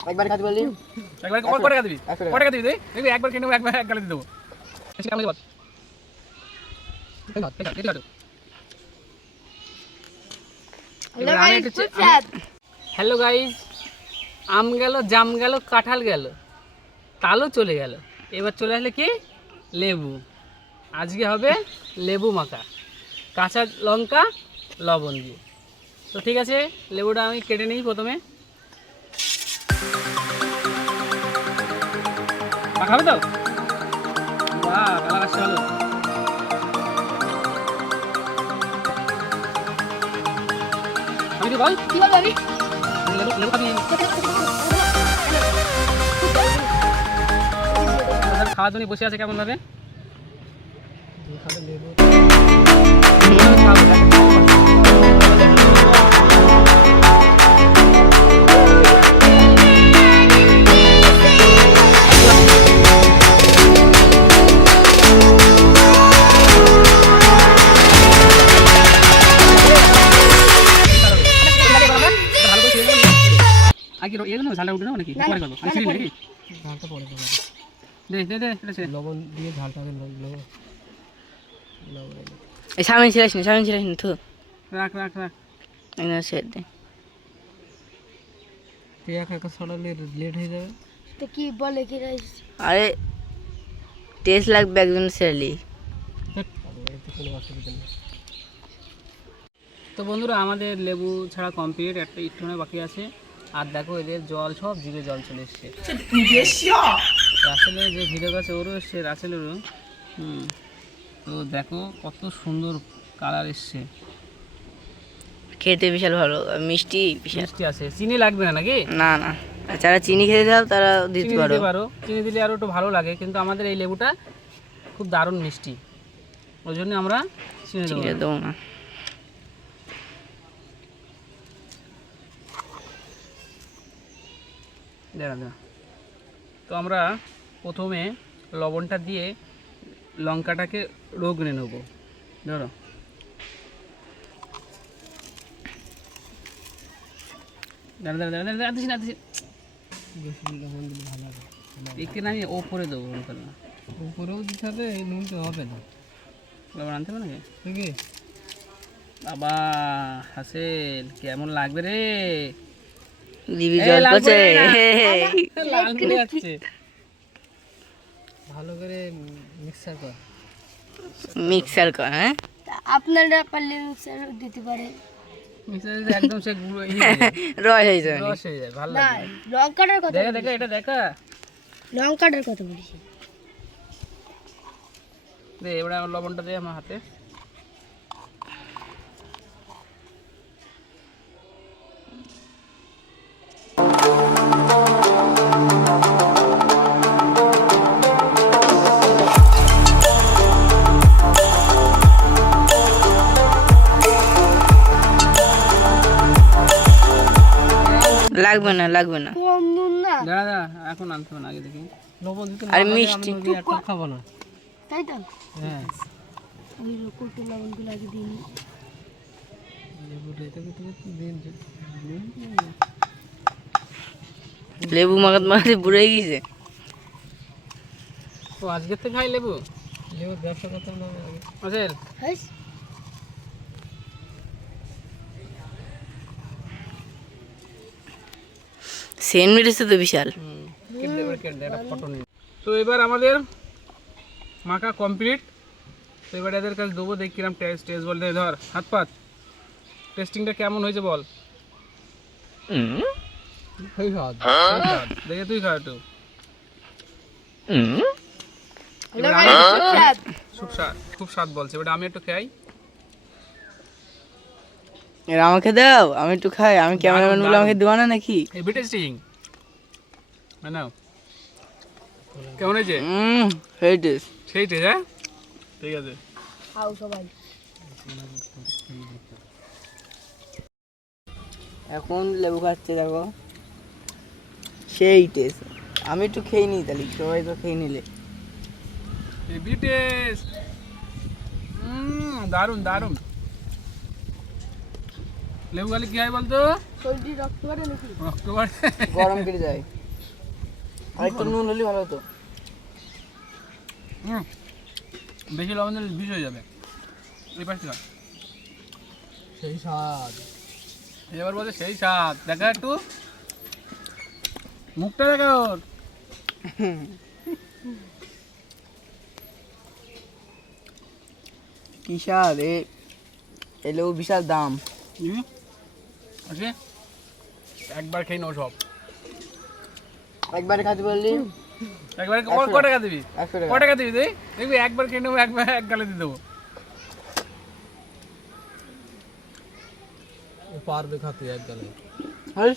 একবার খাতে বললি একবার কত টাকা দিবি কত টাকা দিবি দেখবি একবার কিনে নেবো একবার এক গালে দিয়ে দেবো কেমন বল হ্যালো গাইস আম গেল জাম গেল কাঁঠাল গেল তালও চলে গেল এবার চলে আসলে কি লেবু আজকে হবে লেবু মাখা কাঁচা লঙ্কা লবণ দিয়ে তো ঠিক আছে লেবুটা আমি কেটে নিই প্রথমে মাখাবে তো বাহ কালার আসছে ভালো আমি বল কি বলবো আমি লেবু লেবু খাবি খাওয়ার জন্য বসে আছে কেমন ভাবে ঝালটা উঠে না নাকি পরে করবো আমি ছিলি নাকি ঝালটা পরে করবো দে দে দে এটা ছে লবণ দিয়ে ঝালটা লবণ এই সামনে ছিলাস না তো রাখ রাখ রাখ না সেট দে তুই একা একা ছড়ালে লেট হয়ে যাবে তো কি বলে কি রাইস আরে টেস্ট লাগবে একজন সেলি তো বন্ধুরা আমাদের লেবু ছাড়া কমপ্লিট একটা একটুখানি বাকি আছে আর দেখো এদের জল সব জিভে জল চলে এসছে রাসেলের যে ভিডিও গাছে ওরও এসছে রাসেলেরও তো দেখো কত সুন্দর কালার এসছে খেতে বিশাল ভালো মিষ্টি বিশাল মিষ্টি আছে চিনি লাগবে না নাকি না না যারা চিনি খেতে চাও তারা দিতে চিনি পারো দিতে পারো চিনি দিলে আরও একটু ভালো লাগে কিন্তু আমাদের এই লেবুটা খুব দারুণ মিষ্টি ওই জন্য আমরা চিনি দেবো চিনি দেবো না দাঁড়া দাঁড়া তো আমরা প্রথমে লবণটা দিয়ে লঙ্কাটাকে রগড়ে নেব ধরো দাঁড়া দাঁড়া দাঁড়া দাঁড়া দিস না দিস বেশি লবণ দিলে ভালো হবে একটু নামিয়ে ওপরে দেবো লঙ্কাটা উপরেও দিতে হবে নুন তো হবে না লবণ আনতে হবে নাকি ঠিক বাবা হাসেল কেমন লাগবে রে দিবি জল পচে লাল হয়ে যাচ্ছে ভালো করে মিক্সার কর হ্যাঁ আপনারা পারলে মিক্সার দিতে পারে মিক্সার একদম সে গুঁড়ো রস হয়ে যাবে রস হয়ে যায় ভালো না লাগে লঙ্কাটার কথা দেখা দেখা এটা দেখা লঙ্কাটার কথা বলছি দে এবারে আমার লবণটা দে আমার হাতে লাগবে না কম নুন না দাঁড়া দাঁড়া এখন আনতে হবে না আগে দেখি লবণ দিতে আর মিষ্টি একটা খাবো না তাই তো হ্যাঁ ওই কোটো লবণগুলো আগে দিন লেবু মাখাতে বুড়ে গেছে ও আজকে থেকে খাই লেবু লেবুর ব্যবসা করতে না আসেল হাইস সেন মেরেছে তো বিশাল তো এবার আমাদের মাখা কমপ্লিট তো এবার এদের কাছে দেবো দেখি কিরম টেস্ট টেস্ট বলতে ধর হাত পাত টেস্টিংটা কেমন হয়েছে বল দেখে তুই খা একটু খুব স্বাদ বলছে এবার আমি একটু খাই এর আমাকে দাও আমি একটু খাই আমি ক্যামেরাম্যান গুলো আমাকে দেওয়া না নাকি হেভি টেস্টিং নাও কেমন হয়েছে সেই টেস্ট সেই টেস্ট হ্যাঁ ঠিক আছে খাও সবাই এখন লেবু খাচ্ছে দেখো সেই টেস্ট আমি একটু খেয়ে নিই তাহলে সবাই তো খেয়ে নিলে হেভি টেস্ট দারুণ দারুণ লেবু খালি কি হয় বলতো? শরীরটি রক্ত বাড়ে নাকি? রক্ত বাড়ে। গরম কেটে যায়। আর একটু নুন হলে ভালো হতো। হুম, বেশি লবণ দিলে বিষ হয়ে যাবে। এই পাশে খা। সেই স্বাদ। এবার বলছে সেই স্বাদ, দেখা একটু মুখটা দেখা ওর। কি স্বাদ এ লেবু বিশাল দাম। আছে একবার খেয়ে নাও সব। একবারে খাতে বললি একবারে 100 ক টাকা দিবি? 100 টাকা। ক টাকা দিবি তুই? দেখবি একবার খেয়ে নেবো, একবার এক গালে দিয়ে দেবো। পারবে খাতে এক গালে। হ্যাঁ